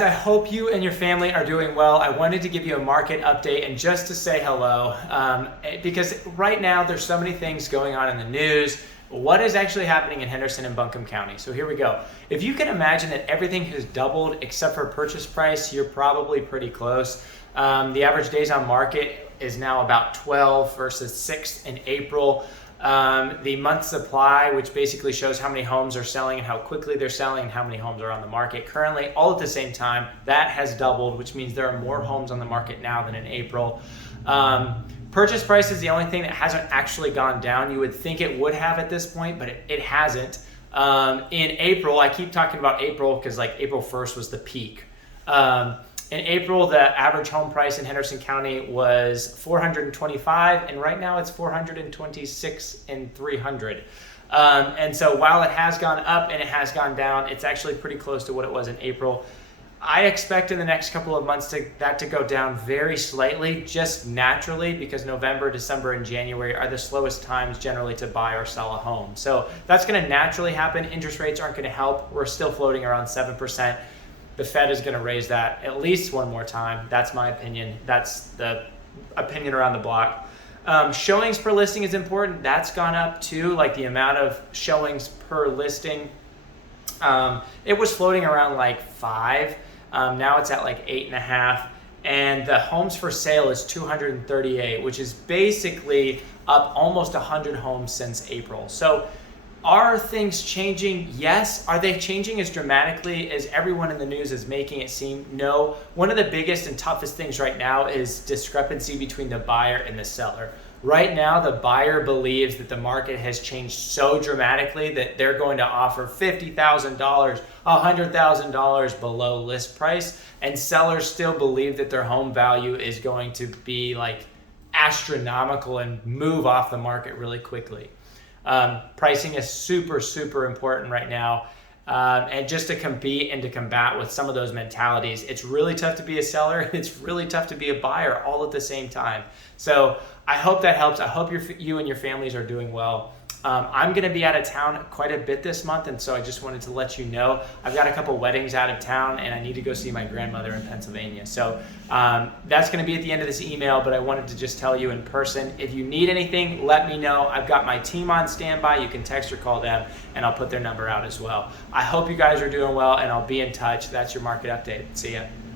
I hope you and your family are doing well. I wanted to give you a market update and just to say hello because right now there's so many things going on in the news. What is actually happening in Henderson and Buncombe County? So here we go. If you can imagine that everything has doubled except for purchase price, you're probably pretty close. The average days on market is now about 12 versus 6 in April. The month supply, which basically shows how many homes are selling and how quickly they're selling and how many homes are on the market currently, all at the same time, that has doubled, which means there are more homes on the market now than in April. Purchase price is the only thing that hasn't actually gone down. You would think it would have at this point, but it hasn't. In April, I keep talking about April because like April 1st was the peak. In April, the average home price in Henderson County was $425, and right now it's $426 and $300. And so while it has gone up and it has gone down, it's actually pretty close to what it was in April. I expect in the next couple of months that to go down very slightly, just naturally, because November, December, and January are the slowest times generally to buy or sell a home. So that's going to naturally happen. Interest rates aren't going to help. We're still floating around 7%. The Fed is going to raise that at least one more time. That's my opinion. That's the opinion around the block. Showings per listing is important. That's gone up too, like the amount of showings per listing. It was floating around like 5. Now it's at like 8.5. And the homes for sale is 238, which is basically up almost 100 homes since April. So are things changing? Yes. Are they changing as dramatically as everyone in the news is making it seem? No. One of the biggest and toughest things right now is discrepancy between the buyer and the seller. Right now, the buyer believes that the market has changed so dramatically that they're going to offer $50,000, $100,000 below list price, and sellers still believe that their home value is going to be like astronomical and move off the market really quickly. Pricing is super, super important right now. And just to compete and to combat with some of those mentalities, it's really tough to be a seller. It's really tough to be a buyer all at the same time. So I hope that helps. I hope you and your families are doing well. I'm going to be out of town quite a bit this month, and so I just wanted to let you know. I've got a couple weddings out of town, and I need to go see my grandmother in Pennsylvania. So that's going to be at the end of this email, but I wanted to just tell you in person. If you need anything, let me know. I've got my team on standby. You can text or call them, and I'll put their number out as well. I hope you guys are doing well, and I'll be in touch. That's your market update. See ya.